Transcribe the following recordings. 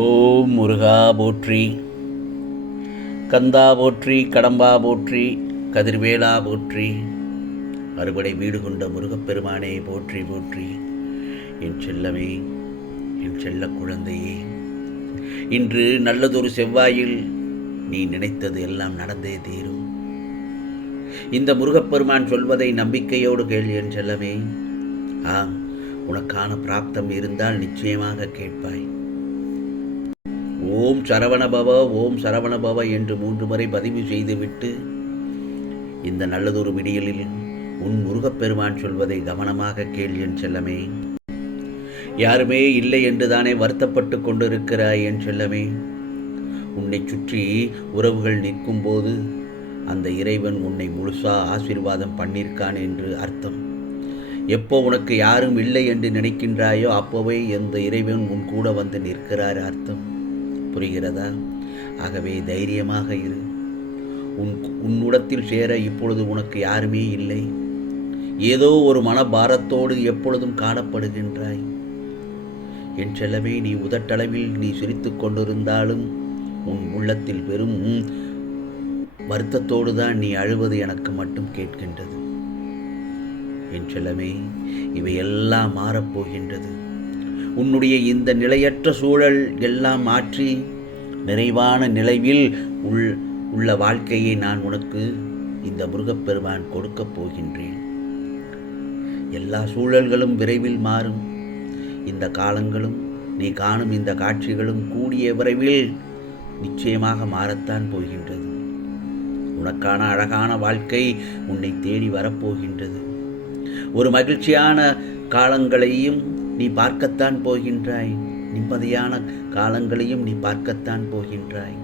ஓம் முருகா போற்றி, கந்தா போற்றி, கடம்பா போற்றி, கதிர்வேலா போற்றி, அறுபடை வீடு கொண்ட முருகப்பெருமானே போற்றி போற்றி. என் செல்லமே, என் செல்ல குழந்தையே, இன்று நல்லதொரு செவ்வாயில் நீ நினைத்தது எல்லாம் நடந்தே தீரும். இந்த முருகப்பெருமான் சொல்வதை நம்பிக்கையோடு கேள் என் செல்லமே. ஆம், உனக்கான பிராப்தம் இருந்தால் நிச்சயமாக கேட்பாய். ஓம் சரவணபவ, ஓம் சரவணபவ என்று 3 முறை பதிவு செய்துவிட்டு இந்த நல்லதொரு விடியலில் உன் முருகப்பெருமான் சொல்வதை கவனமாக கேள் என் செல்லமே. யாருமே இல்லை என்று தானே வருத்தப்பட்டு கொண்டிருக்கிறாய் என் செல்லமே. உன்னை சுற்றி உறவுகள் நிற்கும் போது அந்த இறைவன் உன்னை முழுசா ஆசீர்வாதம் பண்ணியிருக்கான் என்று அர்த்தம். எப்போ உனக்கு யாரும் இல்லை என்று நினைக்கின்றாயோ அப்போவே இந்த இறைவன் உன் கூட வந்து நிற்கிறார் அர்த்தம். புரிகிறதா? ஆகவே தைரியமாக இரு. உன்னிடத்தில் சேர இப்பொழுது உனக்கு யாருமே இல்லை. ஏதோ ஒரு மனபாரத்தோடு எப்பொழுதும் காணப்படுகின்றாய் என் செல்லமே. நீ உதட்டளவில் நீ சிரித்து கொண்டிருந்தாலும் உன் உள்ளத்தில் பெரும் வருத்தத்தோடு தான் நீ அழுவது எனக்கு மட்டும் கேட்கின்றது என் செல்லமே. இவையெல்லாம் மாறப்போகின்றது. உன்னுடைய இந்த நிலையற்ற சூழல் எல்லாம் மாற்றி நிறைவான நிலைவில் உள்ள வாழ்க்கையை நான் உனக்கு இந்த முருகப்பெருமான் கொடுக்கப் போகின்றேன். எல்லா சூழல்களும் விரைவில் மாறும். இந்த காலங்களும் நீ காணும் இந்த காட்சிகளும் கூடிய விரைவில் நிச்சயமாக மாறத்தான் போகின்றது. உனக்கான அழகான வாழ்க்கை உன்னை தேடி வரப்போகின்றது. ஒரு மகிழ்ச்சியான காலங்களையும் நீ பார்க்கத்தான் போகின்றாய். நிம்மதியான காலங்களையும் நீ பார்க்கத்தான் போகின்றாய்.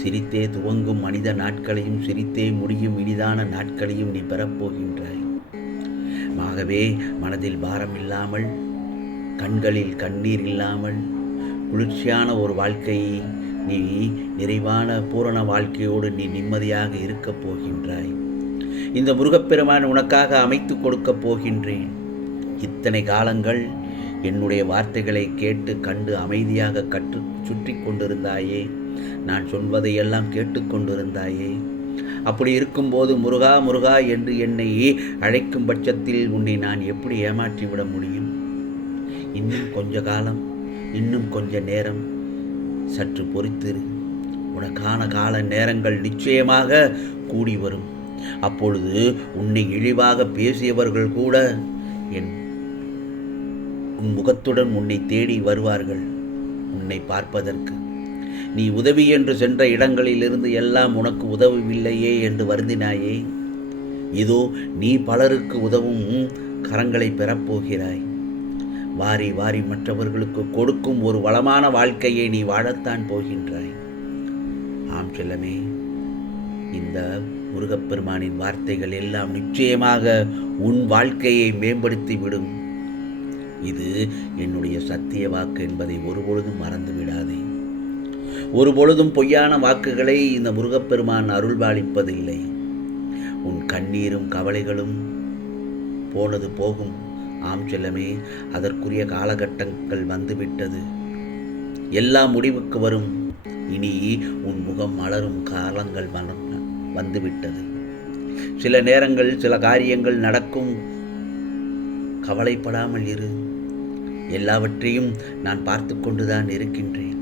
சிரித்தே துவங்கும் மனித நாட்களையும் சிரித்தே முடியும் இனிதான நாட்களையும் நீ பெறப்போகின்றாய். ஆகவே மனதில் பாரம் இல்லாமல், கண்களில் கண்ணீர் இல்லாமல், குளிர்ச்சியான ஒரு வாழ்க்கையை நீ நிறைவான பூரண வாழ்க்கையோடு நீ நிம்மதியாக இருக்கப் போகின்றாய். இந்த முருகப்பெருமான் உனக்காக அமைத்து கொடுக்கப் போகின்றேன். இத்தனை காலங்கள் என்னுடைய வார்த்தைகளை கேட்டு கண்டு அமைதியாக சுற்றி கொண்டிருந்தாயே. நான் சொல்வதையெல்லாம் கேட்டுக்கொண்டிருந்தாயே. அப்படி இருக்கும்போது முருகா முருகா என்று என்னை அழைக்கும் பட்சத்தில் உன்னை நான் எப்படி ஏமாற்றிவிட முடியும்? இன்னும் கொஞ்ச காலம், இன்னும் கொஞ்ச நேரம் சற்று பொறுத்திரு. உனக்கான கால நேரங்கள் நிச்சயமாக கூடி வரும். அப்பொழுது உன்னை இழிவாக பேசியவர்கள் கூட உன் முகத்துடன் உன்னை தேடி வருவார்கள் உன்னை பார்ப்பதற்கு. நீ உதவி என்று சென்ற இடங்களிலிருந்து எல்லாம் உனக்கு உதவவில்லையே என்று வருந்தினாயே. இதோ நீ பலருக்கு உதவும் கரங்களை பெறப்போகிறாய். வாரி வாரி மற்றவர்களுக்கு கொடுக்கும் ஒரு வளமான வாழ்க்கையை நீ வாழத்தான் போகின்றாய். ஆம் செல்லமே, இந்த முருகப்பெருமானின் வார்த்தைகள் எல்லாம் நிச்சயமாக உன் வாழ்க்கையை மேம்படுத்திவிடும். இது என்னுடைய சத்திய வாக்கு என்பதை ஒருபொழுதும் மறந்து விடாதே. ஒருபொழுதும் பொய்யான வாக்குகளை இந்த முருகப்பெருமான் அருள்பாலிப்பதில்லை. உன் கண்ணீரும் கவலைகளும் போனது போகும். ஆம் செல்லமே, அதற்குரிய காலகட்டங்கள் வந்துவிட்டது. எல்லாம் முடிவுக்கு வரும். இனி உன் முகம் மலரும் காலங்கள் வந்துவிட்டது. சில நேரங்கள் சில காரியங்கள் நடக்கும். கவலைப்படாமல் இரு. எல்லாவற்றையும் நான் பார்த்து கொண்டுதான் இருக்கின்றேன்.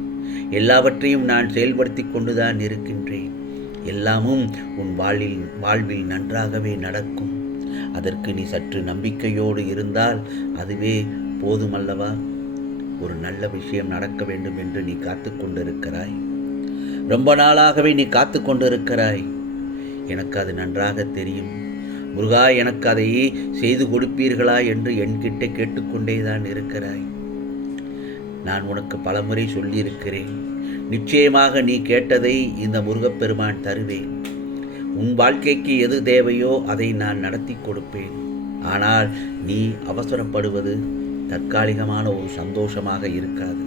எல்லாவற்றையும் நான் செயல்படுத்தி கொண்டுதான் இருக்கின்றேன். எல்லாமும் உன் வாழ்வில் நன்றாகவே நடக்கும். அதற்கு நீ சற்று நம்பிக்கையோடு இருந்தால் அதுவே போதுமல்லவா? ஒரு நல்ல விஷயம் நடக்க வேண்டும் என்று நீ காத்து கொண்டிருக்கிறாய். ரொம்ப நாளாகவே நீ காத்து கொண்டிருக்கிறாய். எனக்கு அது நன்றாக தெரியும். முருகா, எனக்கு அதை செய்து கொடுப்பீர்களா என்று என்கிட்ட கேட்டுக்கொண்டேதான் இருக்கிறாய். நான் உனக்கு பலமுறை சொல்லியிருக்கிறேன். நிச்சயமாக நீ கேட்டதை இந்த முருகப்பெருமான் தருவேன். உன் வாழ்க்கைக்கு எது தேவையோ அதை நான் நடத்தி கொடுப்பேன். ஆனால் நீ அவசரப்படுவது தற்காலிகமான ஒரு சந்தோஷமாக இருக்காது.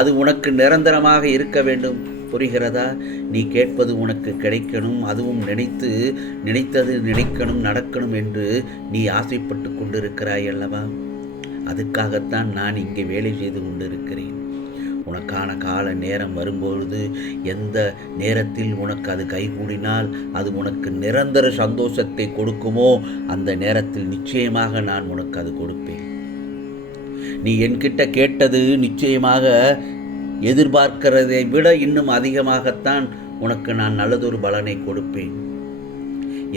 அது உனக்கு நிரந்தரமாக இருக்க வேண்டும். புரிகிறதா? நீ கேட்பது உனக்கு கிடைக்கணும், அதுவும் நினைத்தது நினைக்கணும், நடக்கணும் என்று நீ ஆசைப்பட்டு கொண்டிருக்கிறாய் அல்லவா? அதுக்காகத்தான் நான் இங்கே வேலை செய்து கொண்டிருக்கிறேன். உனக்கான கால நேரம் வரும்பொழுது எந்த நேரத்தில் உனக்கு அது கைகூடினால் அது உனக்கு நிரந்தர சந்தோஷத்தை கொடுக்குமோ அந்த நேரத்தில் நிச்சயமாக நான் உனக்கு அது கொடுப்பேன். நீ என்கிட்ட கேட்டது நிச்சயமாக எதிர்பார்க்கிறதை விட இன்னும் அதிகமாகத்தான் உனக்கு நான் நல்லதொரு பலனை கொடுப்பேன்.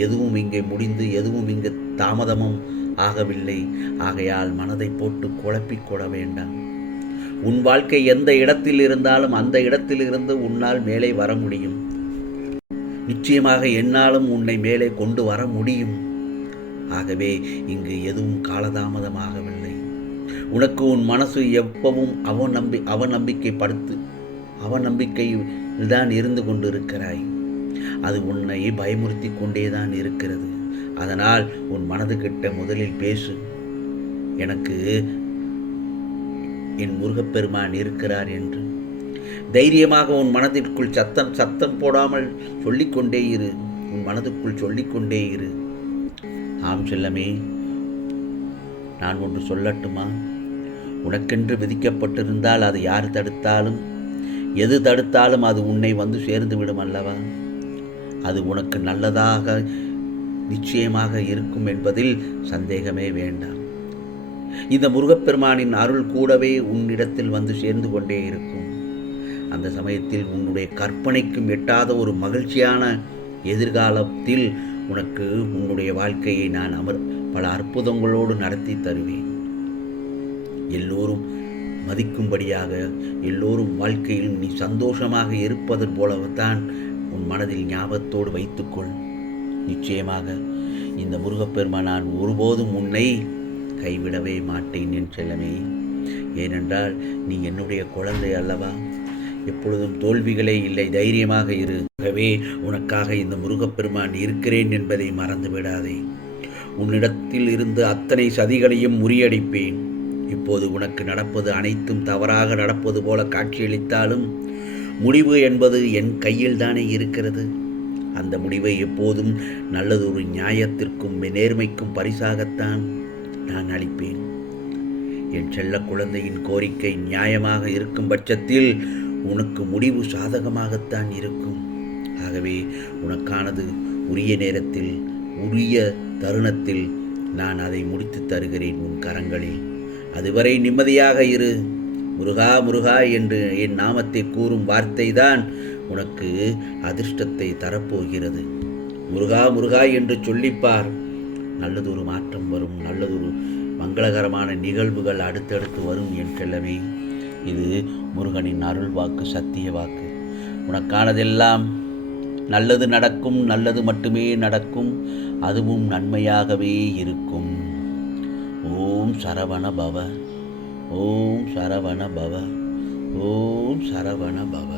எதுவும் இங்கே முடிந்து எதுவும் இங்கு தாமதமும் ஆகவில்லை. ஆகையால் மனதை போட்டு குழப்பிக் கொள்ள வேண்டாம். உன் வாழ்க்கை எந்த இடத்தில் இருந்தாலும் அந்த இடத்திலிருந்து உன்னால் மேலே வர முடியும். நிச்சயமாக என்னாலும் உன்னை மேலே கொண்டு வர முடியும். ஆகவே இங்கு எதுவும் காலதாமதமாகவில்லை. உனக்கு உன் மனசு எப்பவும் அவநம்பிக்கையில் தான் இருந்து கொண்டு இருக்கிறாய். அது உன்னை பயமுறுத்தி கொண்டேதான் இருக்கிறது. அதனால் உன் மனதுகிட்ட முதலில் பேசு. எனக்கு என் முருகப்பெருமான் இருக்கிறார் என்று தைரியமாக உன் மனதிற்குள் சத்தம் போடாமல் சொல்லிக்கொண்டே இரு. உன் மனதுக்குள் சொல்லிக்கொண்டே இரு. ஆம் செல்லமே, நான் ஒன்று சொல்லட்டுமா? உனக்கென்று விதிக்கப்பட்டிருந்தால் அது யார் தடுத்தாலும் எது தடுத்தாலும் அது உன்னை வந்து சேர்ந்து விடும் அல்லவா? அது உனக்கு நல்லதாக நிச்சயமாக இருக்கும் என்பதில் சந்தேகமே வேண்டாம். இந்த முருகப்பெருமானின் அருள் கூடவே உன்னிடத்தில் வந்து சேர்ந்து கொண்டே இருக்கும். அந்த சமயத்தில் உன்னுடைய கற்பனைக்கும் எட்டாத ஒரு மகிழ்ச்சியான எதிர்காலத்தில் உனக்கு உன்னுடைய வாழ்க்கையை நான் பல அற்புதங்களோடு நடத்தி தருவேன். எல்லோரும் மதிக்கும்படியாக, எல்லோரும் வாழ்க்கையில் நீ சந்தோஷமாக இருப்பது போலத்தான் உன் மனதில் ஞாபகத்தோடு வைத்துக்கொள். நிச்சயமாக இந்த முருகப்பெருமான் நான் ஒருபோதும் உன்னை கைவிடவே மாட்டேன் என் செல்லமே. ஏனென்றால் நீ என்னுடைய குழந்தை அல்லவா? எப்பொழுதும் தோல்விகளே இல்லை. தைரியமாக இரு. ஆகவே உனக்காக இந்த முருகப்பெருமான் இருக்கிறேன் என்பதை மறந்து விடாதே. உன்னிடத்தில் இருந்து அத்தனை சதிகளையும் முறியடிப்பேன். இப்போது உனக்கு நடப்பது அனைத்தும் தவறாக நடப்பது போல காட்சியளித்தாலும் முடிவு என்பது என் கையில் தானே இருக்கிறது. அந்த முடிவை எப்போதும் நல்லதொரு நியாயத்திற்கும் நேர்மைக்கும் பரிசாகத்தான் நான் அளிப்பேன். என் செல்ல குழந்தையின் கோரிக்கை நியாயமாக இருக்கும் பட்சத்தில் உனக்கு முடிவு சாதகமாகத்தான் இருக்கும். ஆகவே உனக்கானது உரிய நேரத்தில் உரிய தருணத்தில் நான் அதை முடித்து தருகிறேன் உன் கரங்களில். அதுவரை நிம்மதியாக இரு. முருகா முருகா என்று என் நாமத்தை கூறும் வார்த்தை தான் உனக்கு அதிர்ஷ்டத்தை தரப்போகிறது. முருகா முருகா என்று சொல்லிப்பார். நல்லதொரு மாற்றம் வரும். நல்லதொரு மங்களகரமான நிகழ்வுகள் அடுத்தடுத்து வரும் என் செல்லமே. இது முருகனின் அருள் வாக்கு, சத்திய வாக்கு. உனக்கானதெல்லாம் நல்லது நடக்கும். நல்லது மட்டுமே நடக்கும். அதுவும் நன்மையாகவே இருக்கும். ஓம் சரவண பவ. ஓம் சரவண பவ. ஓம் சரவண பவ.